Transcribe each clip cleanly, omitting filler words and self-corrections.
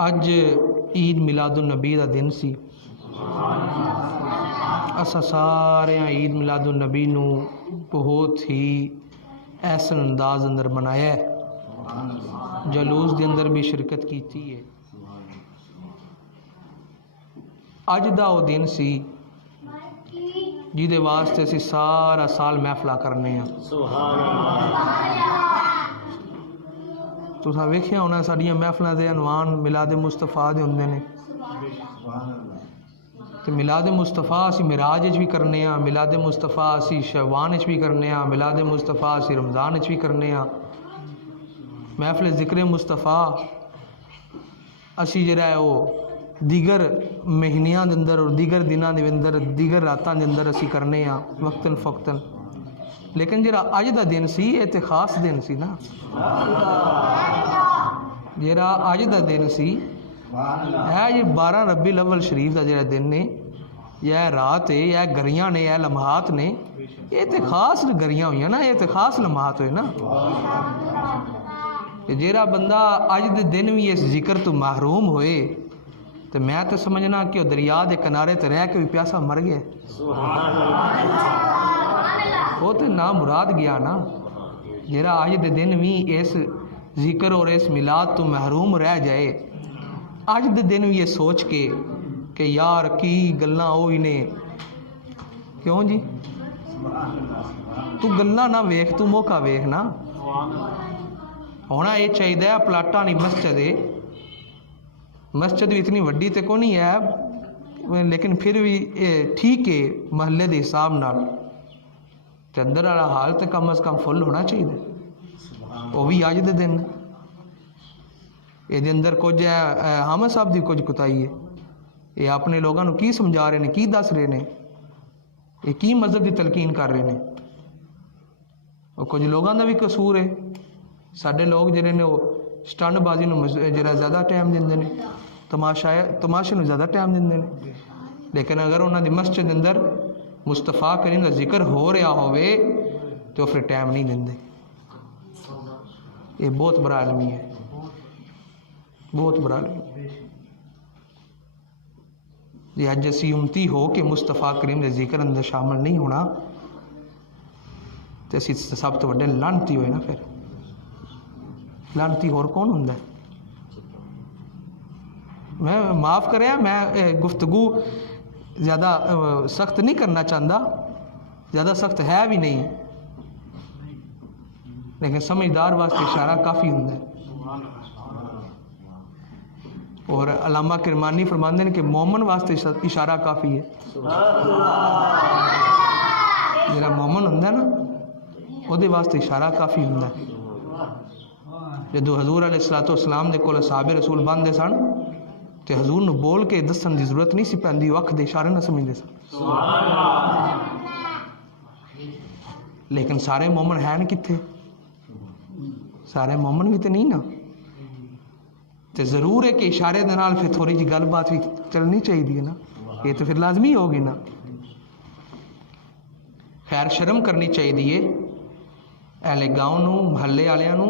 اج عید میلاد النبی دا دن سی. اسا سارے عید میلاد النبی نو بہت ہی احسن انداز اندر منایا ہے. جلوس دے اندر بھی شرکت کیتی ہے. اج دا وہ دن سی جہدے واسطے اسی سارا سال محفلہ کرنے ہیں. تساں ویکھیا ہونا ساڈیاں محفلاں دے عنوان میلاد مصطفیٰ دے ہوندے نے. تے میلاد مصطفیٰ اسی معراج وچ بھی کرنے ہاں، میلاد مصطفیٰ اسی شعبان وچ بھی کرنے ہاں، میلاد مصطفیٰ اسی رمضان وچ بھی کرنے ہاں. محفل ذکر مصطفیٰ اسی جڑا ہے وہ دیگر مہینیاں دے اندر اور دیگر دناں دے اندر دیگر راتاں دے اندر اسی کرنے ہاں وقتاً فوقتاً. لیکن جڑا اج دا دن سی یہ تے خاص دن سی نا. جڑا اج دا دن سی ہے یہ 12 ربیع الاول شریف دا جڑا دن نے یا رات ہے یا گریاں نے یا لمحات نے، یہ تے خاص گریاں ہوئی نا، یہ تے خاص لمحات ہوئے نا. جڑا بندہ اج دے دن بھی اس ذکر تو محروم ہوئے تو میں تو سمجھنا کہ وہ دریا دے کنارے تے رہ کے بھی پیاسا مر گیا. وہ تو نا مراد گیا نا. جڑا اج دے دن بھی اس ذکر اور اس میلاد تو محروم رہ جائے، اج دے دن بھی یہ سوچ کے کہ یار کی گلاں ہوئی نے. کیوں جی تو گلاں نہ ویکھ، تو موقع ویکھ نا. ہونا یہ چاہیے پلاٹا نہیں مسجد ہے، مسجد بھی اتنی وڈی تے کو نہیں ہے لیکن پھر بھی ٹھیک ہے محلے دے حساب نال. تے اندر والا حال تے کم از کم فل ہونا چاہیے. وہ بھی اج دے دن یہ اندر کچھ حامد صاحب دی کچھ کوتاہی ہے. یہ اپنے لوگوں نو کی سمجھا رہے ہیں، کی دس رہے ہیں، یہ کی مذہب دی تلقین کر رہے ہیں. اور کچھ لوگوں دا بھی قصور ہے. سارے لوگ جڑے نے وہ سٹنڈ بازی نو جڑا زیادہ ٹائم دیندے نے، تماشے نو زیادہ ٹائم دیندے نے. لیکن اگر انہاں دی مسجد اندر مصطفیٰ کریم دا ذکر ہو رہا ہوئے تو پھر ٹائم نہیں دیندے. یہ بہت بڑا عالمی ہے، بہت بڑا عالمی. جی اج اسی امتی ہو کہ مصطفیٰ کریم دے ذکر اندر شامل نہیں ہونا تو اسی سب تو بڑے لعنتی ہوئے نا. پھر لعنتی اور کون ہوندا ہے؟ میں معاف کریں، میں گفتگو زیادہ سخت نہیں کرنا چاہتا، زیادہ سخت ہے بھی نہیں، لیکن سمجھدار واسطے اشارہ کافی ہوندا ہے. اور علامہ کرمانی فرماندے ہیں کہ مومن واسطے اشارہ کافی ہے. جڑا مومن ہوندا ہے نا وہ دے واسطے اشارہ کافی ہوندا ہے. جدو حضور علیہ الصلوۃ والسلام دے کول صحاب رسول بندے سن تے حضور نو بول کے دسن دی ضرورت نہیں سی پیندی، وقت دے اشارے نہ سمجھدے سن. لیکن سارے مومن ہیں کتھے؟ سارے مومن بھی تے نہیں نا. تے ضرور ہے کہ اشارے دے نال پھر تھوڑی جی گل بات بھی چلنی چاہیے نا. یہ تو پھر لازمی ہوگی نا. خیر شرم کرنی چاہیے اہل گاؤں نو، محلے والوں نو،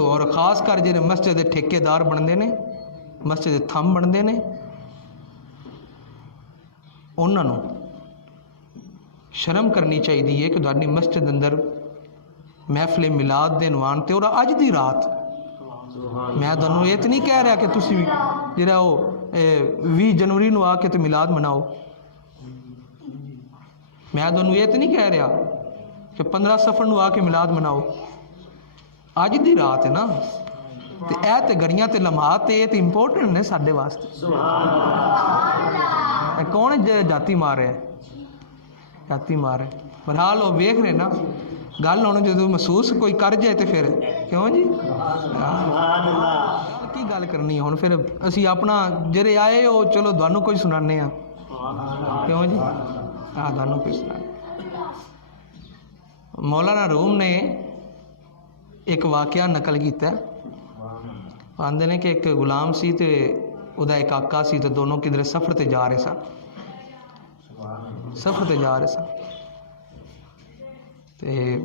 اور خاص کر جڑے مسجد دے ٹھیکے دار بنتے ہیں، مسجد دے تھم بنتے ہیں، انہوں شرم کرنی چاہیے کہ تہاڈی مسجد اندر محفل میلاد دے عنوان تے اور اج دی رات میں تمہیں یہ تو نہیں کہہ رہا کہ تسی جڑا وہ 20 جنوری نو آ کے تو میلاد مناؤ. میں تمہیں یہ تو نہیں کہہ رہا کہ 15 صفر نو آ کے میلاد مناؤ. اج دی رات ہے نا، تے اے تے گریاں تے لمحات تے تے امپورٹنٹ نے ساڈے واسطے. کون جاتی مار ہے؟ جاتی مار ہے. بہرحال وہ ویکھ رہے نا گل ہوں جدو محسوس کوئی کر جائے تو پھر کیوں جی کی گل کرنی ہوں. پھر اسی اپنا جڑے آئے وہ چلو تھانوں کوئی سنانے ہاں. کیوں جی ہاں تھانوں کوئی سنانے. مولانا روم نے ایک واقعہ نقل کیتا ہے. آندے نے کہ ایک غلام سی تے ادا ایک آقا سی تے دونوں کدھر سفر تے جا رہے سن. سفر تے جا رہے سن تے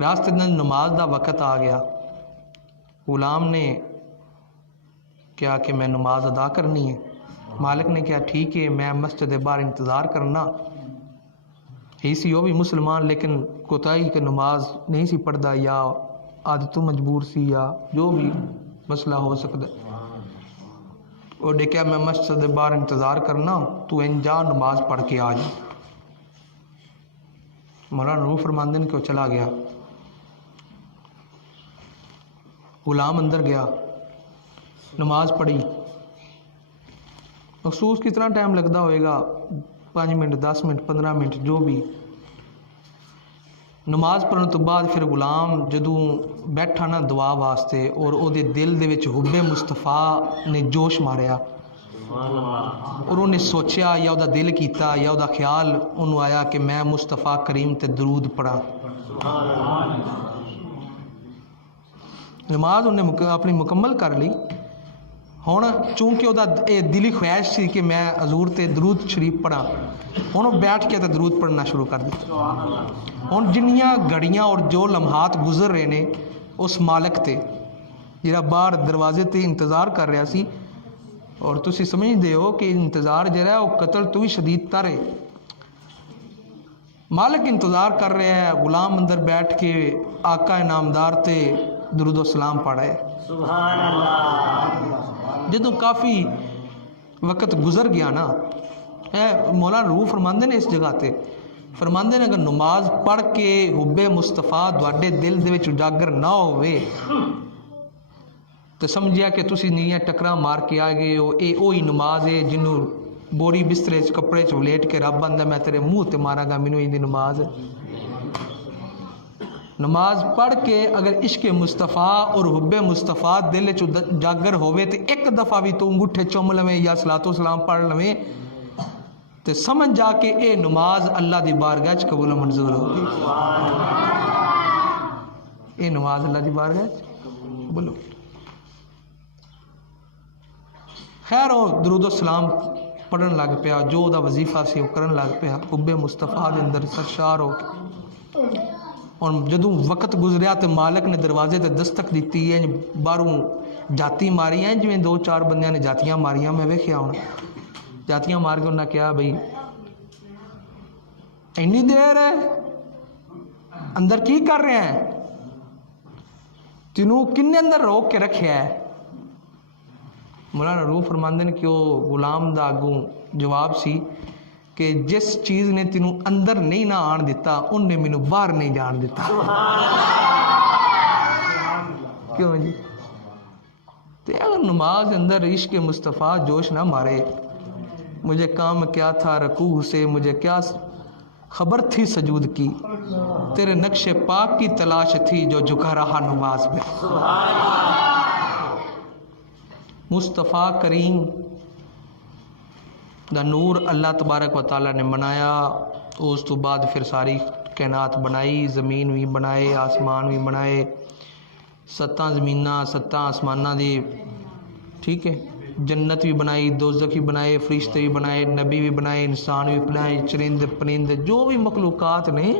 راستے دن نماز دا وقت آ گیا. غلام نے کیا کہ میں نماز ادا کرنی ہے. مالک نے کہا ٹھیک ہے میں مسجد باہر انتظار کرنا. ہی سی وہ بھی مسلمان لیکن کوتاہی کہ نماز نہیں سی پڑھتا یا عادتوں مجبور سی یا جو بھی مسئلہ ہو سکتا ہے. اور نے کہا میں مسجد باہر انتظار کرنا تو انجا نماز پڑھ کے آ جا. مولانا روح فرماندے نے کہ وہ چلا گیا. غلام اندر گیا نماز پڑھی. مخصوص کتنا ٹائم لگتا ہوئے گا 5 منٹ 10 منٹ 15 منٹ جو بھی. نماز پڑھنے تو بعد پھر غلام جدوں بیٹھا نا دعا واسطے اور او دے دل دے وچ حب مصطفیٰ نے جوش ماریا اور انہیں سوچیا یا دا دل کیتا یا دا خیال انہوں آیا کہ میں مصطفیٰ کریم تے درود پڑھا. نماز انہیں اپنی مکمل کر لی. ہوں چونکہ وہ دلی خواہش سی کہ میں حضور تے درود شریف پڑھا ہوں بیٹھ کے تے درود پڑھنا شروع کر دیا. ہوں جنیاں گھڑیاں اور جو لمحات گزر رہے نے اس مالک تے جہاں باہر دروازے تے انتظار کر رہا سی اور تسی سمجھتے ہو کہ انتظار جہاں ہے وہ قتل تو بھی شدید تر ہے. مالک انتظار کر رہا ہے غلام اندر بیٹھ کے آقا نامدار تے درود و سلام پڑھ رہا ہے. سبحان اللہ. جدوں کافی وقت گزر گیا نا مولانا روح فرماندے نے اس جگہ تے فرماندے نے اگر نماز پڑھ کے حب مصطفیٰ تواڈے دل دے وچ اجاگر نہ ہوئے تو سمجھیا کہ تسی نیاں ٹکرا مار کے آ گئے ہو. اے وہی نماز ہے جنوں بوری بسترے چ کپڑے چ ولیٹ کے رب آندا میں تیرے منہ تے ماراں گا مینوں ایندی نماز ہے. نماز پڑھ کے اگر عشق مصطفیٰ اور حب مصطفیٰ دل چ جاگر ہوئے تو ایک دفعہ بھی تو انگوٹھے چوم لویں یا صلاۃ و سلام پڑھ لویں تو سمجھ جا کہ اے نماز اللہ دی بارگاہ چ قبول و منظور ہوگی. اے نماز اللہ دی بارگاہ چ بولو. خیر وہ درود و سلام پڑھن لگ پیا جو دا وظیفہ سی وہ کرن لگ پیا حب مصطفیٰ دے اندر سرشار ہو کے. اور جدوں وقت گزریا تو مالک نے دروازے تے دستک دیتی ہے باہروں جاتی ماری ہیں جویں 2-4 بندیاں نے جاتیاں ماریاں میں ویکھیا ہوں. جاتیاں مار کے انہاں کہا بھئی اینی دیر ہے اندر کی کر رہے ہیں تینوں کنے اندر روک کے رکھیا ہے. مولانا روح فرماندے نے کہ وہ غلام دا اگوں جواب سی کہ جس چیز نے تینوں اندر نہیں نہ آن دیتا ان نے مینوں باہر نہیں جان دیتا. کیوں جی تو اگر نماز اندر عشق مصطفیٰ جوش نہ مارے مجھے کام کیا تھا رکوع سے مجھے کیا خبر تھی سجود کی تیرے نقش پاک کی تلاش تھی جو جھکا رہا نماز میں. مصطفیٰ کریم دا نور اللہ تبارک و تعالیٰ نے بنایا. اس تو بعد پھر ساری کائنات بنائی زمین بھی بنائے آسمان بھی بنائے 7 زمیناں 7 آسماناں دی ٹھیک ہے. جنت بھی بنائی دوزخ بھی بنائے فرشتے بھی بنائے نبی بھی بنائے انسان بھی بنائے چرند پرند جو بھی مخلوقات نے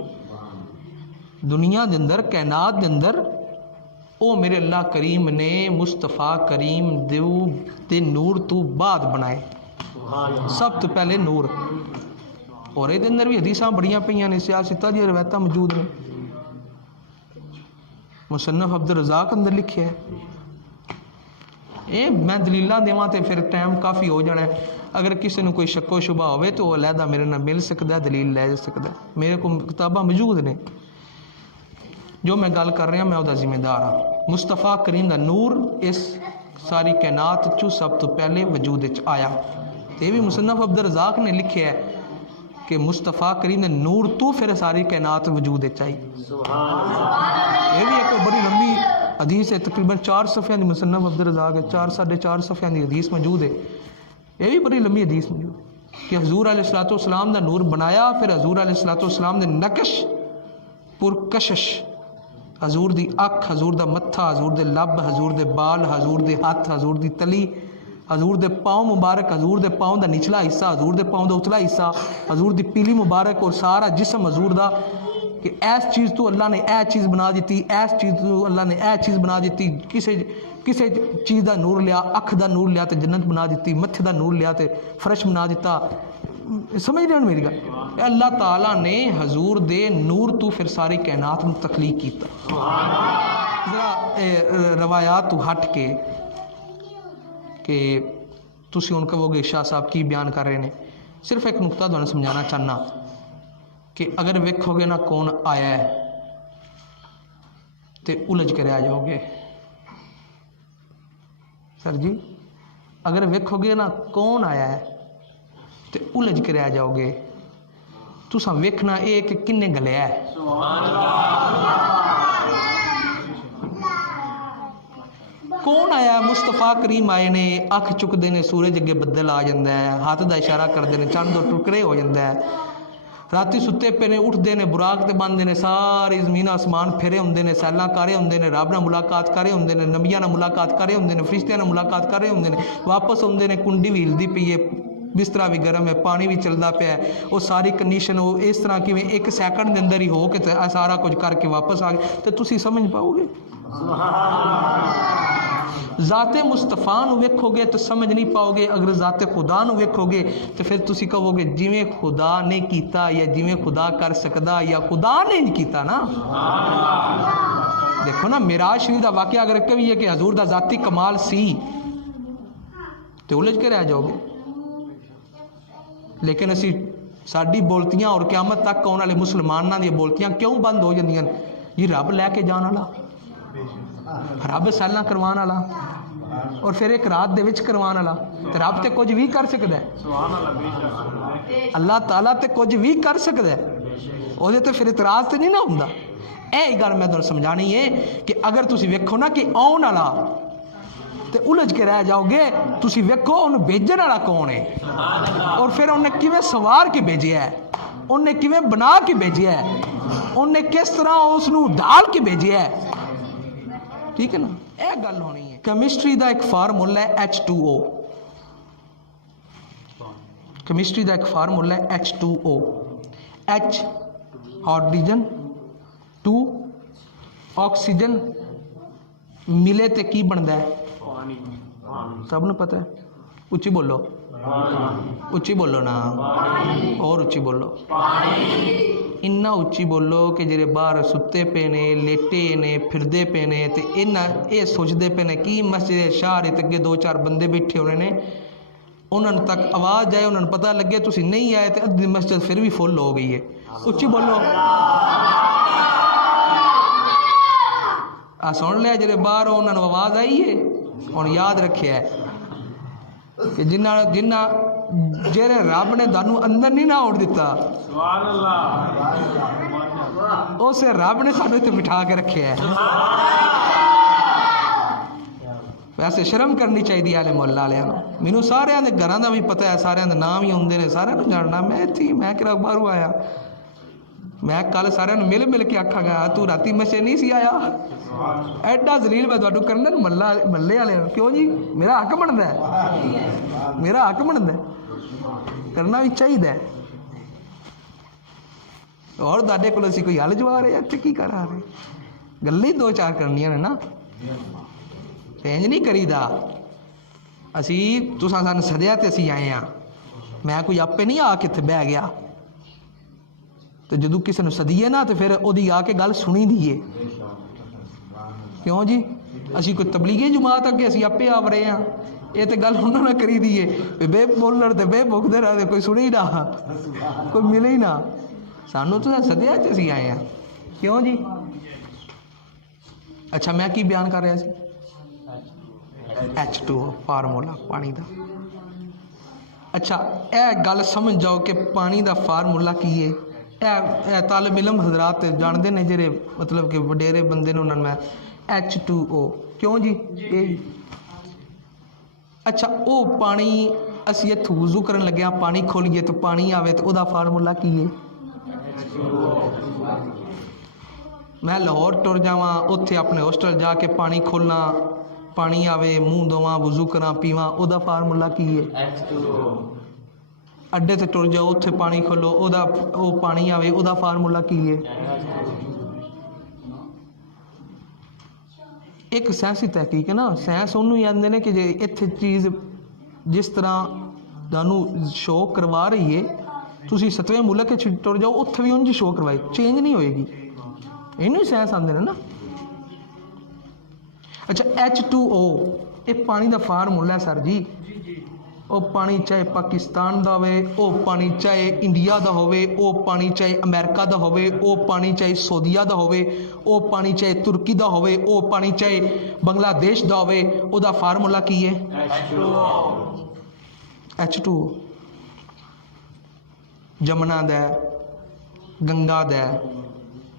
دنیا دے اندر کائنات دے اندر او میرے اللہ کریم نے مصطفیٰ کریم دے نور تو بعد بنائے. سب تو پہلے نور اور یہ اندر بھی حدیثاں بڑیاں پہ نے سیاستہ دی روایتاں موجود نے. مصنف عبد الرزاق اندر لکھے ہے اے میں دلیلاں دیواں تے پھر ٹائم کافی ہو جانا ہے. اگر کسی نے کوئی شک و شبہ ہوئے تو وہ علیحدہ میرے نہ مل سکتا ہے دلیل لے سکتا ہے. میرے کو کتاباں موجود نے جو میں گل کر رہا میں وہ ذمہ دار ہاں. مصطفیٰ کریم دا نور اس ساری کائنات چو سب تو پہلے وجود آیا. یہ بھی مصنف عبد الرزاق نے لکھا ہے کہ مصطفیٰ کریم نے نور تو پھر ساری کائنات وجود چاہیے. یہ بھی ایک بڑی لمبی حدیث ہے تقریباً 4 صفحے کی مصنف عبد الرزاق ہے 4-4.5 صفحے کی حدیث موجود ہے. یہ بھی بڑی لمبی حدیث موجود ہے کہ حضور علیہ الصلوۃ والسلام دا نور بنایا پھر حضور علیہ الصلوۃ والسلام نے نقش پرکشش حضور دی اکھ حضور دا متھا حضور دے لب حضور دے بال حضور دے ہاتھ حضور دی تلی حضور دے پاؤں مبارک حضور دے پاؤں دا نچلا حصہ حضور دے پاؤں دا اتلا حصہ حضور دی پیلی مبارک اور سارا جسم حضور دا کہ ایس چیز تو اللہ نے اے چیز بنا دیتی, ایس چیز تو اللہ نے اے چیز بنا دیتی, کسی چیز دا نور لیا, اکھ دا نور لیا تو جنت بنا دیتی, متھے دا نور لیا تو فرش بنا دیتا. سمجھ رہے ہیں میری گل؟ اللہ تعالیٰ نے حضور دے نور تو پھر ساری کائنات میں تخلیق کیتا. ذرا روایات تو ہٹ کے کہ تسی ان کہو گے شاہ صاحب کی بیان کر رہے ہیں, صرف ایک نقطہ تمہیں سمجھانا چاہنا کہ اگر ویکھو گے نا کون آیا ہے تو الجھ کے رہ جاؤ گے. سر جی اگر ویکھو گے نا کون آیا ہے تو الجھ کے رہ جاؤ گے. تساں ویکھنا اے کہ کنے گلیا ہے. کون آیا؟ مصطفیٰ کریم آئے نے, اکھ چکتے ہیں سورج اگے بدل آ جاتا ہے, ہاتھ دا اشارہ کرتے ہیں چند دو ٹکڑے ہو جاتا ہے, راتی ستے پے نے اٹھتے ہیں براق تے بنتے ہیں, سارے زمین آسمان پھرے ہوندے نے, سیلاں کرے ہوندے نے, رب نال ملاقات کرے ہوندے نے, نبیاں نال ملاقات کرے ہوندے نے, فرشتیاں نال ملاقات کرے ہوندے نے, واپس ہوندے نے, کنڈی بھی ہلدی پئی ہے, بسترا بھی گرم ہے, پانی بھی چلدا پیا ہے, وہ ساری کنڈیشن وہ اس طرح کہ ایک سیکنڈ دے اندر ہی ہو کے سارا کچھ کر کے واپس آ گئے, تو تسی سمجھ پاؤ گے؟ ذات مصطفیٰ نو ویکھو گے تو سمجھ نہیں پاؤ گے. اگر ذات خدا نو ویکھو گے تو پھر تسی کہو گے جویں خدا نے کیتا یا جویں خدا کر سکدا یا خدا نے نہیں کیتا نا. دیکھو نا معراج شریف دا واقعہ اگر کہی ہے کہ حضور دا ذاتی کمال سی تو الجھ کے رہ جاؤ گے. لیکن اسی ساڈی بولتیاں اور قیامت تک آنے والے مسلمانوں دی بولتیاں کیوں بند ہو جاندیاں؟ جی رب لے کے جان والا, رب سیلاں کروان والا, اور پھر ایک رات دے وچ کروان والا, تے رب تے کچھ بھی کر سکدا ہے. اللہ تعالیٰ تے کچھ بھی کر سکدا ہے, او دے تے پھر اعتراض تے نہیں نہ ہوندا. اے گل میں تانوں سمجھانی ہے کہ اگر تسی ویکھو نا کہ آن والا تے الجھ کے رہ جاؤ گے. تسی ویکھو انہوں بھیجن والا کون ہے, اور پھر انہیں کیویں سوار کے بھیجیا ہے, انہیں کیویں بنا کے بھیجیا ہے, انہیں کس طرح اس نو ڈال کے بھیجیا ہے. ٹھیک ہے نا؟ اے گل ہونی ہے. کیمسٹری دا ایک فارمولا ہے H2O. کیمسٹری دا ایک فارمولا ہے H2O. H ہائیڈروجن, 2 آکسیجن, ملے تے کی بنتا ہے؟ سب نو پتہ ہے. اچھی بولو, اچھی بولو نا, اور اچھی بولو, اتنا اچھی بولو کہ جڑے باہر ستے پے نے, لیٹے نے, پھردے پے نے, تے یہ سوچتے پے نے کہ مسجد شہر اگے 2-4 بندے بیٹھے ہونے نے, انہوں تک آواز جائے, انہوں پتہ لگے تسی نہیں آئے, تو ادھی مسجد پھر بھی فل ہو گئی ہے. اچھی بولو. سن لیا جڑے باہر انہوں آواز آئی ہے, ہوں یاد رکھیا ہے کہ جنہ جہرے رب نے تانوں اندر نہیں نہ آن دیتا, اسے رب نے سانوں اتنے بٹھا کے رکھے ہے. ویسے شرم کرنی چاہیے آلے محلہ والوں. مینوں سارے دے گھراں دا بھی پتہ ہے, سارے دے نام ہی ہوندے نے, سارے نوں جاننا. میں کہڑا باہروں آیا, میں کل سارے مل کے آکھاں گا تو راتی مچے نہیں سی آیا. ایڈا ذلیل میں تھانوں کرنا محلے والے. کیوں جی؟ میرا حق بنتا ہے, میرا حق بنتا ہے, کرنا بھی چاہیے. اور تھوڑے کول اسی کوئی حل جوا رہے اتنے کی کر رہے, گلیں 2-4 کرنیاں نے نا, انج نہیں کری دا. اسی تساں سانوں سدیا تے اسی آئے ہاں, میں کوئی آپے نہیں آ کے اتنے بہ گیا. تو جدو کسی نے سدیے نا تو پھر وہی آ کے گل سنی دیے. کیوں جی؟ اسی کوئی تبلیغی جماعت اگے اسی آپے آ رہے ہیں, یہ تو گل انہوں نے کری دیے. بے بولن تے بے بکتے رہتے, کوئی سنے ہی نہ, کوئی ملے ہی نہ. سانوں تو سدیا تے اسی آئے ہیں. کیوں جی؟ اچھا میں کی بیان کر رہا سی؟ H2O فارمولا پانی دا. اچھا اے گل سمجھ جاؤ کہ پانی دا فارمولا کی ہے. اے طالب علم حضرات جانتے ہیں جڑے مطلب کہ وڈیرے بندے نے, انہوں نے میں H2O. کیوں جی؟ اچھا او پانی اسی اتھوں وضو کرن لگے ہاں, پانی کھولیے تو پانی آوے, تو او دا فارمولا کی ہے؟ میں لاہور ٹر جاواں, اتھے اپنے ہاسٹل جا کے پانی کھولنا, پانی آوے, منہ دھواں, وضو کراں, پیواں, او دا فارمولا کی ہے؟ ਅੱਡੇ ਤੇ ਟੁਰ ਜਾਓ, ਉੱਥੇ ਪਾਣੀ ਖੋਲੋ, ਉਹ ਪਾਣੀ ਆਵੇ, ਉਹਦਾ ਫਾਰਮੂਲਾ ਕੀ ਹੈ? ਇੱਕ ਸਾਇੰਸੀ ਤਹਿਕੀਕ ਹੈ ਨਾ, ਸਾਇੰਸ ਉਹਨੂੰ ਹੀ ਆਂਦੇ ਨੇ ਕਿ ਜੇ ਇੱਥੇ ਚੀਜ਼ ਜਿਸ ਤਰ੍ਹਾਂ ਤੁਹਾਨੂੰ ਸ਼ੋਅ ਕਰਵਾ ਰਹੀ ਹੈ, ਤੁਸੀਂ 7ਵੇਂ ਮੁਲਕ 'ਚ ਟੁਰ ਜਾਓ, ਉੱਥੇ ਵੀ ਉਂਝ ਸ਼ੋਅ ਕਰਵਾਏ, ਚੇਂਜ ਨਹੀਂ ਹੋਏਗੀ। ਇਹਨੂੰ ਹੀ ਸਾਇੰਸ ਆਂਦੇ ਨੇ ਨਾ। ਅੱਛਾ, H2O ਇਹ ਪਾਣੀ ਦਾ ਫਾਰਮੂਲਾ ਸਰ ਜੀ। ਉਹ ਪਾਣੀ ਚਾਹੇ ਪਾਕਿਸਤਾਨ ਦਾ ਹੋਵੇ, ਉਹ ਪਾਣੀ ਚਾਹੇ ਇੰਡੀਆ ਦਾ ਹੋਵੇ, ਉਹ ਪਾਣੀ ਚਾਹੇ ਅਮਰੀਕਾ ਦਾ ਹੋਵੇ, ਉਹ ਪਾਣੀ ਚਾਹੇ ਸਊਦੀਆ ਦਾ ਹੋਵੇ, ਉਹ ਪਾਣੀ ਚਾਹੇ ਤੁਰਕੀ ਦਾ ਹੋਵੇ, ਉਹ ਪਾਣੀ ਚਾਹੇ ਬੰਗਲਾਦੇਸ਼ ਦਾ ਹੋਵੇ, ਉਹਦਾ ਫਾਰਮੂਲਾ ਕੀ ਹੈ? H2O। ਜਮਨਾ ਦਾ, ਗੰਗਾ ਦਾ,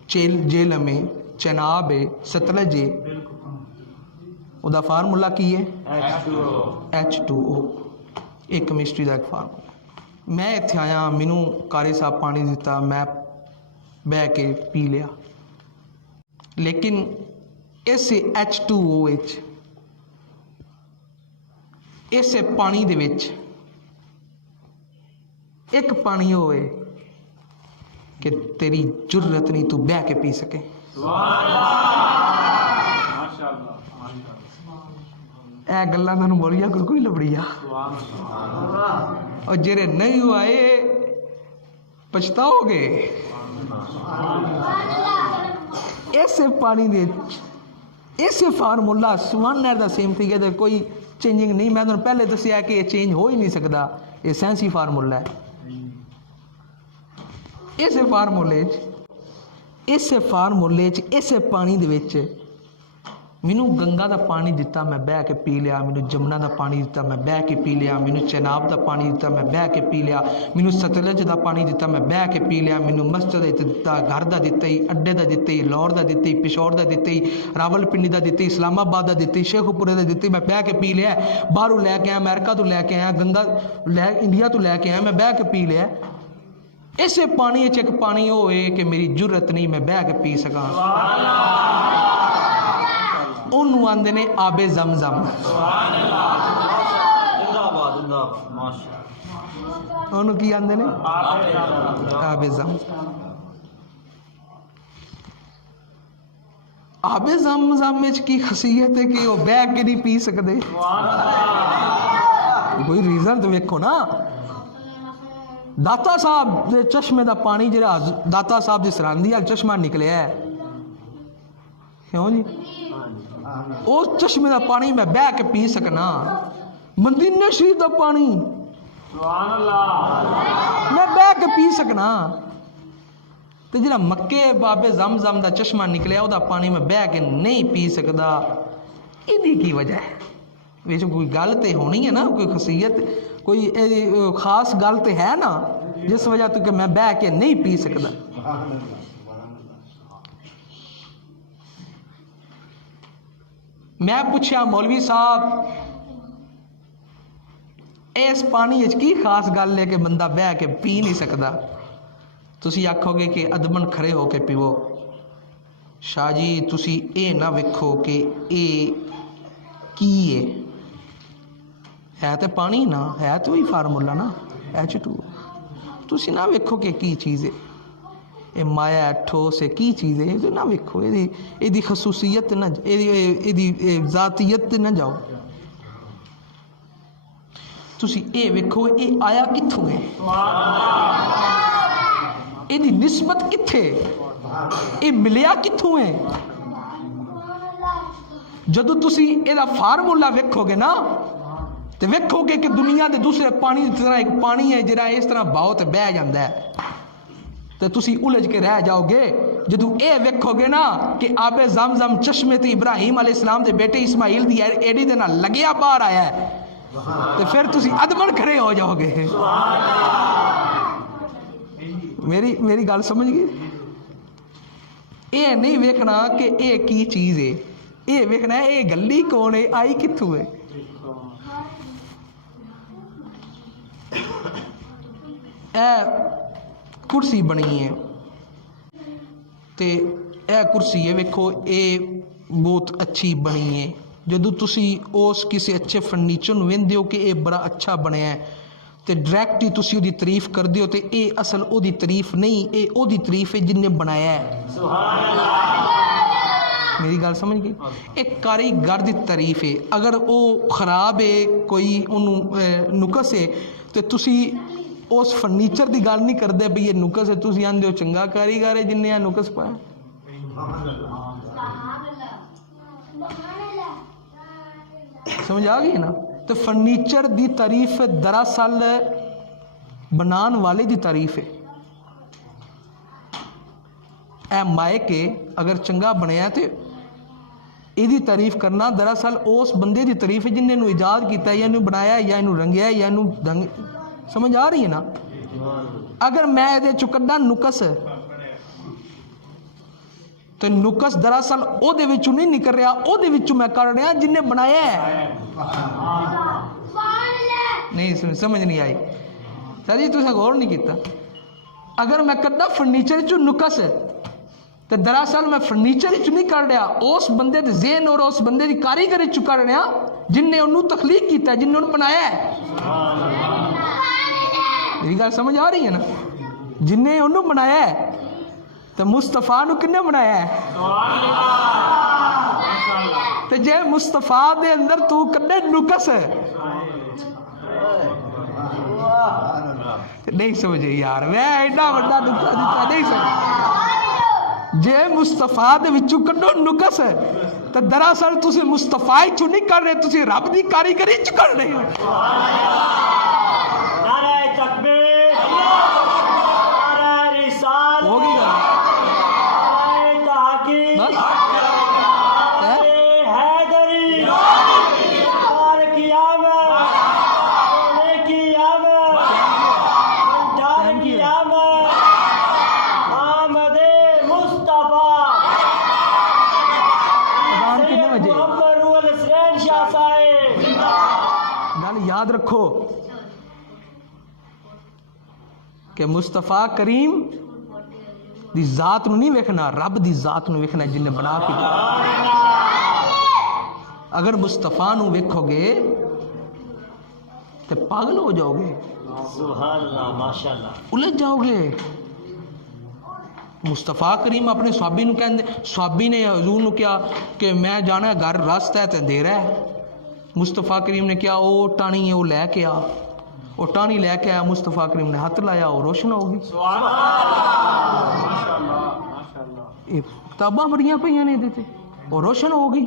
ਜੇਹਲਮ ਹੈ, ਚਨਾਬ ਹੈ, ਸਤਲਜ ਹੈ, ਉਹਦਾ ਫਾਰਮੂਲਾ ਕੀ ਹੈ? H2O। ਇਹ ਕੈਮਿਸਟਰੀ ਦਾ ਇੱਕ ਫਾਰਮੂਲਾ। ਮੈਂ ਇੱਥੇ ਆਇਆ, ਮੈਨੂੰ ਕਾਰੇ ਸਾਹਿਬ ਪਾਣੀ ਦਿੱਤਾ, ਮੈਂ ਬਹਿ ਕੇ ਪੀ ਲਿਆ, ਲੇਕਿਨ ਇਸੇ H2O ਵਿੱਚ, ਇਸੇ ਪਾਣੀ ਦੇ ਵਿੱਚ ਇੱਕ ਪਾਣੀ ਹੋਵੇ ਕਿ ਤੇਰੀ ਜ਼ਰੂਰਤ ਨਹੀਂ ਤੂੰ ਬਹਿ ਕੇ ਪੀ ਸਕੇ। ਇਹ ਗੱਲਾਂ ਤੁਹਾਨੂੰ ਬੋਲੀਆਂ ਕੋਈ ਲੱਭੜੀਆਂ, ਔਰ ਜਿਹੜੇ ਨਹੀਂ ਆਏ ਪਛਤਾਓਗੇ। ਇਸੇ ਪਾਣੀ ਦੇ ਇਸੇ ਫਾਰਮੂਲਾ ਸਵਨ ਐਟ ਦਾ ਸੇਮ ਥਿੰਗ ਹੈ, ਕੋਈ ਚੇਂਜਿੰਗ ਨਹੀਂ। ਮੈਂ ਤੁਹਾਨੂੰ ਪਹਿਲੇ ਦੱਸਿਆ ਕਿ ਇਹ ਚੇਂਜ ਹੋ ਹੀ ਨਹੀਂ ਸਕਦਾ, ਇਹ ਸਾਇੰਸੀ ਫਾਰਮੂਲਾ ਹੈ। ਇਸੇ ਫਾਰਮੂਲੇ 'ਚ ਇਸੇ ਪਾਣੀ ਦੇ ਵਿੱਚ ਮੈਨੂੰ ਗੰਗਾ ਦਾ ਪਾਣੀ ਦਿੱਤਾ, ਮੈਂ ਬਹਿ ਕੇ ਪੀ ਲਿਆ। ਮੈਨੂੰ ਜਮਨਾ ਦਾ ਪਾਣੀ ਦਿੱਤਾ, ਮੈਂ ਬਹਿ ਕੇ ਪੀ ਲਿਆ। ਮੈਨੂੰ ਚਨਾਬ ਦਾ ਪਾਣੀ ਦਿੱਤਾ, ਮੈਂ ਬਹਿ ਕੇ ਪੀ ਲਿਆ। ਮੈਨੂੰ ਸਤਲਜ ਦਾ ਪਾਣੀ ਦਿੱਤਾ, ਮੈਂ ਬਹਿ ਕੇ ਪੀ ਲਿਆ। ਮੈਨੂੰ ਮਸਜਿਦ ਦਾ ਦਿੱਤਾ, ਘਰ ਦਾ ਦਿੱਤਾ ਹੀ, ਅੱਡੇ ਦਾ ਦਿੱਤਾ ਹੀ, ਲਾਹੌਰ ਦਾ ਦਿੱਤਾ ਹੀ, ਪਿਸ਼ੌਰ ਦਾ ਦਿੱਤਾ ਹੀ, ਰਾਵਲਪਿੰਡੀ ਦਾ ਦਿੱਤਾ ਹੀ, ਇਸਲਾਮਾਬਾਦ ਦਾ ਦਿੱਤਾ ਹੀ, ਸ਼ੇਖੂਪੁਰੇ ਦਾ ਦਿੱਤਾ ਹੀ, ਮੈਂ ਬਹਿ ਕੇ ਪੀ ਲਿਆ। ਬਾਹਰੋਂ ਲੈ ਕੇ ਆਇਆ, ਅਮਰੀਕਾ ਤੋਂ ਲੈ ਕੇ ਆਇਆ, ਇੰਡੀਆ ਤੋਂ ਲੈ ਕੇ ਆਇਆ, ਮੈਂ ਬਹਿ ਕੇ ਪੀ ਲਿਆ। ਇਸੇ ਪਾਣੀ 'ਚ ਇੱਕ ਪਾਣੀ ਹੋਵੇ ਕਿ ਮੇਰੀ ਜ਼ਰੂਰਤ ਨਹੀਂ, ਮੈਂ ਬਹਿ ਕੇ ਪੀ ਸਕਾਂ, ਉਹਨੂੰ ਆਂਦੇ ਨੇ ਆਬੇ ਜ਼ਮਜ਼ਮ। ਉਹਨੂੰ ਕੀ ਆਂਦੇ ਨੇ? ਆਬੇ ਜ਼ਮਜ਼ਮ। ਆਬੇ ਜ਼ਮਜ਼ਮ ਵਿੱਚ ਕੀ ਖਸੀਅਤ ਹੈ ਕਿ ਉਹ ਬਹਿ ਕੇ ਨਹੀਂ ਪੀ ਸਕਦੇ? ਕੋਈ ਰੀਜ਼ਨ ਤਾਂ ਵੇਖੋ ਨਾ। ਦਾਤਾ ਸਾਹਿਬ ਦੇ ਚਸ਼ਮੇ ਦਾ ਪਾਣੀ ਜਿਹੜਾ ਦਾਤਾ ਸਾਹਿਬ ਦੀ ਸਰਹੰਦੀ ਵਾਲਾ ਚਸ਼ਮਾ ਨਿਕਲਿਆ ਹੈ, ਕਿਉਂ ਜੀ? ਉਸ ਚਸ਼ਮੇ ਦਾ ਪਾਣੀ ਮੈਂ ਬਹਿ ਕੇ ਪੀ ਸਕਣਾ। ਮਦੀਨੇ ਸ਼ਰੀਫ ਦਾ ਪਾਣੀ ਮੈਂ ਬਹਿ ਕੇ ਪੀ ਸਕਣਾ। ਤੇ ਜਿਹੜਾ ਮੱਕੇ ਬਾਬੇ ਜ਼ਮਜ਼ਮ ਦਾ ਚਸ਼ਮਾ ਨਿਕਲਿਆ, ਉਹਦਾ ਪਾਣੀ ਮੈਂ ਬਹਿ ਕੇ ਨਹੀਂ ਪੀ ਸਕਦਾ। ਇਹਦੀ ਕੀ ਵਜ੍ਹਾ ਹੈ? ਵਿੱਚ ਕੋਈ ਗੱਲ ਤੇ ਹੋਣੀ ਹੈ ਨਾ, ਕੋਈ ਖਸੀਅਤ, ਕੋਈ ਖਾਸ ਗੱਲ ਤੇ ਹੈ ਨਾ, ਜਿਸ ਵਜ੍ਹਾ ਤੋਂ ਕਿ ਮੈਂ ਬਹਿ ਕੇ ਨਹੀਂ ਪੀ ਸਕਦਾ। ਮੈਂ ਪੁੱਛਿਆ ਮੌਲਵੀ ਸਾਹਿਬ, ਇਸ ਪਾਣੀ ਵਿੱਚ ਕੀ ਖਾਸ ਗੱਲ ਹੈ ਕਿ ਬੰਦਾ ਬਹਿ ਕੇ ਪੀ ਨਹੀਂ ਸਕਦਾ? ਤੁਸੀਂ ਆਖੋਗੇ ਕਿ ਅਦਬਨ ਖੜੇ ਹੋ ਕੇ ਪੀਵੋ। ਸ਼ਾਹ ਜੀ ਤੁਸੀਂ ਇਹ ਨਾ ਵੇਖੋ ਕਿ ਇਹ ਕੀ ਹੈ ਤੇ ਪਾਣੀ ਨਾ ਹੈ, ਤੇ ਉਹੀ ਫਾਰਮੂਲਾ ਨਾ H2O। ਤੁਸੀਂ ਨਾ ਵੇਖੋ ਕਿ ਕੀ ਚੀਜ਼ ਹੈ, ਇਹ ਮਾਇਆ ਠੋਸ ਹੈ, ਕੀ ਚੀਜ਼ ਹੈ, ਇਹ ਨਾ ਵੇਖੋ। ਇਹਦੀ ਖਸੂਸੀਅਤ ਨਾ, ਇਹਦੀ ਜ਼ਾਤੀਅਤ ਤੇ ਨਾ ਜਾਓ। ਤੁਸੀਂ ਇਹ ਵੇਖੋ ਇਹ ਆਇਆ ਕਿੱਥੋਂ ਹੈ, ਇਹਦੀ ਨਿਸਬਤ ਕਿੱਥੇ, ਇਹ ਮਿਲਿਆ ਕਿੱਥੋਂ ਹੈ। ਜਦੋਂ ਤੁਸੀਂ ਇਹਦਾ ਫਾਰਮੂਲਾ ਵੇਖੋਗੇ ਨਾ, ਤੇ ਵੇਖੋਗੇ ਕਿ ਦੁਨੀਆ ਦੇ ਦੂਸਰੇ ਪਾਣੀ ਦੀ ਤਰ੍ਹਾਂ ਇੱਕ ਪਾਣੀ ਹੈ ਜਿਹੜਾ ਇਸ ਤਰ੍ਹਾਂ ਬਹੁਤ ਬਹਿ ਜਾਂਦਾ ਹੈ, ਤੇ ਤੁਸੀਂ ਉਲਝ ਕੇ ਰਹਿ ਜਾਓਗੇ। ਜਦੋਂ ਇਹ ਵੇਖੋਗੇ ਨਾ ਕਿ ਆਬੇ ਜ਼ਮਜ਼ਮ ਚਸ਼ਮੇ ਤੇ ਇਬਰਾਹੀਮ ਅਲੈਹਿਸ ਸਲਾਮ ਦੇ ਬੇਟੇ ਇਸਮਾਈਲ ਦੀ ਏੜੀ ਦੇ ਨਾਲ ਲੱਗਿਆ ਬਾਹਰ ਆਇਆ ਹੈ, ਤੇ ਫਿਰ ਤੁਸੀਂ ਅਦਮਨ ਖੜੇ ਹੋ ਜਾਓਗੇ। ਮੇਰੀ ਗੱਲ ਸਮਝ ਗਏ? ਇਹ ਨਹੀਂ ਵੇਖਣਾ ਕਿ ਇਹ ਕੀ ਚੀਜ਼ ਹੈ, ਇਹ ਵੇਖਣਾ ਇਹ ਗੱਲੀ ਕੌਣ ਹੈ, ਆਈ ਕਿੱਥੋਂ ਹੈ। ਇਹ ਕੁਰਸੀ ਬਣੀ ਹੈ, ਤੇ ਇਹ ਕੁਰਸੀ ਹੈ ਵੇਖੋ, ਇਹ ਬਹੁਤ ਅੱਛੀ ਬਣੀ ਹੈ। ਜਦੋਂ ਤੁਸੀਂ ਉਸ ਕਿਸੇ ਅੱਛੇ ਫਰਨੀਚਰ ਨੂੰ ਵੇਖਦੇ ਹੋ ਕਿ ਇਹ ਬੜਾ ਅੱਛਾ ਬਣਿਆ ਹੈ, ਤੇ ਡਾਇਰੈਕਟ ਹੀ ਤੁਸੀਂ ਉਹਦੀ ਤਾਰੀਫ ਕਰਦੇ ਹੋ, ਤੇ ਇਹ ਅਸਲ ਉਹਦੀ ਤਾਰੀਫ ਨਹੀਂ, ਇਹ ਉਹਦੀ ਤਾਰੀਫ ਹੈ ਜਿਹਨੇ ਬਣਾਇਆ ਹੈ। ਸੁਭਾਨ ਅੱਲਾਹ। ਮੇਰੀ ਗੱਲ ਸਮਝ ਗਏ? ਇਹ ਕਾਰੀਗਰ ਦੀ ਤਾਰੀਫ ਹੈ। ਅਗਰ ਉਹ ਖਰਾਬ ਹੈ, ਕੋਈ ਉਹਨੂੰ ਨੁਕਸ ਹੈ, ਤੇ ਤੁਸੀਂ ਉਸ ਫਰਨੀਚਰ ਦੀ ਗੱਲ ਨਹੀਂ ਕਰਦੇ ਵੀ ਇਹ ਨੁਕਸ ਹੈ, ਤੁਸੀਂ ਆਂਦੇ ਹੋ ਚੰਗਾ ਕਾਰੀਗਰ ਹੈ ਜਿਹਨੇ ਆ ਨੁਕਸ ਪਾਇਆ। ਸਮਝ ਆ ਗਈ ਨਾ? تو فرنیچر دی تعریف دراصل بنان والے دی تعریف ہے. اے مائک اگر چنگا بنیا تو یہ تعریف کرنا دراصل اس بندے دی تعریف ہے جن نے ایجاد کیتا ہے یا انہوں بنایا یا انہوں رنگیا یا انہوں سمجھ آ رہی ہے نا. اگر میں یہ چکڑا نقص تو نقص دراصل او دے وچوں نہیں نکل رہا, او دے وچوں میں کر رہا جن نے بنایا ہے. نہیں سمجھ نہیں آئی سر جی, تساں غور نہیں کیتا. اگر میں کڈا فرنیچر چوں نقص تو دراصل میں فرنیچر چ نہیں کر رہا, اس بندے دے ذہن اور اس بندے دی کاریگری چ کر رہا جن نے انہوں تخلیق کیتا ہے, جن نے انہوں بنایا ہے. میری گل سمجھ آ رہی ہے نا. جن نے انہوں بنایا ہے تو مصطفیٰ نو کنے بنایا ہے. تو جے مصطفیٰ دے اندر تو کنے نقص ہے نہیں سمجھے یار, میں ایڈا بڑا نقص دیتا نہیں سمجھ. جے مصطفیٰ دے وچوں کڈو نقص ہے تو دراصل تسی مصطفیٰ چوں نہیں کر رہے, تسی رب دی کاریگری چ کر رہے ہو. نعرہ تکبیر, نعرہ رسالت, ہو گئی گا نعرہ تحقیق, بس نعرہ حیدری, نعرہ قیامت, سونے کی آمد, بنڈار کی آمد, آمد مصطفیٰ سید محمد روح الحسین شاہ صاحب. گل یاد رکھو کہ مصطفیٰ کریم دی ذات نو نہیں ویکھنا, رب دی ذات نو ویکھنا جن نے بنا کے. اگر مصطفیٰ نو ویکھو گے تو پاگل ہو جاؤ گے, سبحان اللہ, ماشاءاللہ, الجھ جاؤ گے. مصطفیٰ کریم اپنے صحابی نو کہندے, صحابی نے حضور نو کیا کہ میں جانا ہے گھر, راستہ ہے تے اندھیرا ہے. مصطفیٰ کریم نے کیا او ٹانی ہے وہ لے کے آ, وہ ٹانی لے کے آیا. مصطفیٰ کریم نے ہاتھ لایا, وہ روشن ہو گئی. یہ کتاباں بڑیاں پہ نے دیتے, وہ روشن ہو گئی.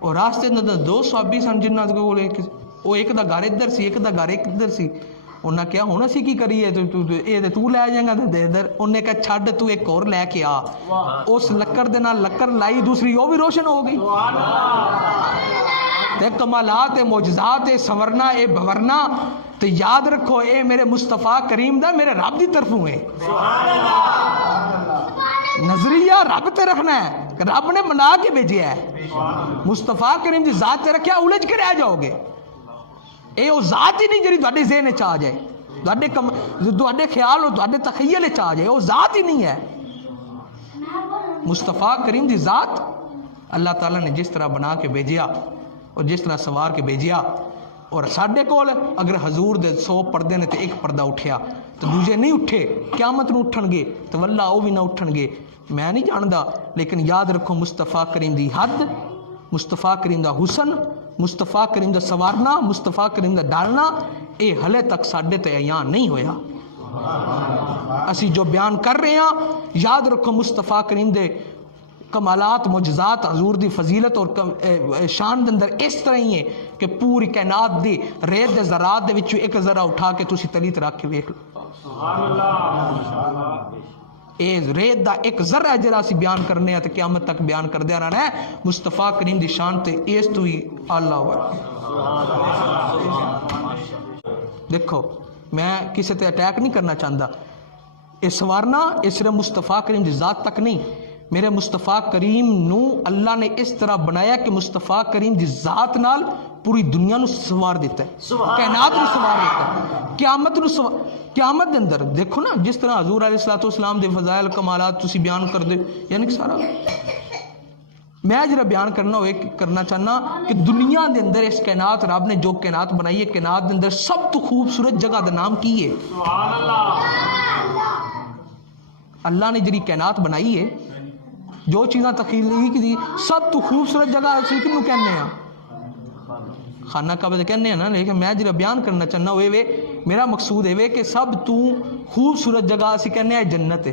اور راستے اندر دو صحابی سن جنہاں کول وہ ایک دا گھر ادھر سی, ایک دا گھر ادھر سی. انہاں کیا ہن اسی کی کریے, تو لے جائیں گا ادھر. انہیں کہا چھڈ تو ایک اور لے کے آ. اس لکڑ دے نال لکڑ لائی دوسری, وہ بھی روشن ہو گئی. تے کمالات معجزات سنورنا اے بورنا تو یاد رکھو اے میرے مصطفیٰ کریم دا میرے رب دی طرفوں ہے. نظریہ رب تے رکھنا ہے, رب نے بنا کے بھیجیا ہے. مصطفیٰ کریم دی ذات تے رکھیا الجھ کے رہ جاؤ گے. اے وہ ذات ہی نہیں جڑی تہاڈے ذہن وچ آ جائے, تہاڈے خیال اور تہاڈے تخیل وچ آ جائے, وہ ذات ہی نہیں ہے. مصطفیٰ کریم دی ذات اللہ تعالیٰ نے جس طرح بنا کے بھیجیا اور جس طرح سوار کے بھیجیا. اور ساڈے کول اگر حضور دے 100 پردے نے تے ایک پردہ اٹھیا تو دوجے نہیں اٹھے, قیامت نو اٹھن گے تو واللہ او بھی نہ اٹھن گے. میں نہیں جاندا, لیکن یاد رکھو مصطفیٰ کریم دی حد, مصطفیٰ کریم دا حسن, مصطفیٰ کریم دا سوارنا, مصطفیٰ کریم دا ڈالنا, اے ہلے تک ساڈے تے عیاں نہیں ہویا. اسی جو بیان کر رہے ہیں یاد رکھو مصطفیٰ کریم دے کمالات معجزات, حضور دی فضیلت اور شان دے اندر اس طرح ہی ہے کہ پوری کائنات دی ریت دے ذرات دے وچوں ایک ذرہ اٹھا کے تسی تلیت رکھ کے ویکھ لو. سبحان اللہ. اے ریت دا ایک ذرہ جڑا اسی بیان کرنے ہیں تے قیامت تک بیان کردے رہنا ہے. مصطفیٰ کریم دی شان تے اس تو ہی اللہ دیکھو, میں کسی تے اٹیک نہیں کرنا چاہتا. یہ سوارنا یہ صرف مصطفیٰ کریم دی ذات تک نہیں, میرے مصطفیٰ کریم نو اللہ نے اس طرح بنایا کہ مصطفیٰ کریم دی ذات نال پوری دنیا نو سوار دیتا ہے, کائنات نو سوار دیتا ہے, قیامت نو قیامت دے اندر دیکھو نا جس طرح حضور علیہ الصلوۃ والسلام دے فضائل کمالات تسی بیان کر دے, یعنی کہ سارا میں جرا بیان کرنا چاہنا کہ دنیا دے اندر اس کائنات رب نے جو کائنات بنائی ہے کائنات دے اندر سب تو خوبصورت جگہ دا نام کی ہے؟ اللہ نے جڑی کائنات بنائی ہے جو چیزاں تخلیق دی سب تو خوبصورت جگہ اسی کنوں کہنے ہیں خانہ کعبہ کہنے ہیں نا لیکن میں جڑا بیان کرنا چاہنا ہوئے میرا مقصود ہے کہ سب تو خوبصورت جگہ اسی کہنے ہیں جنت ہے.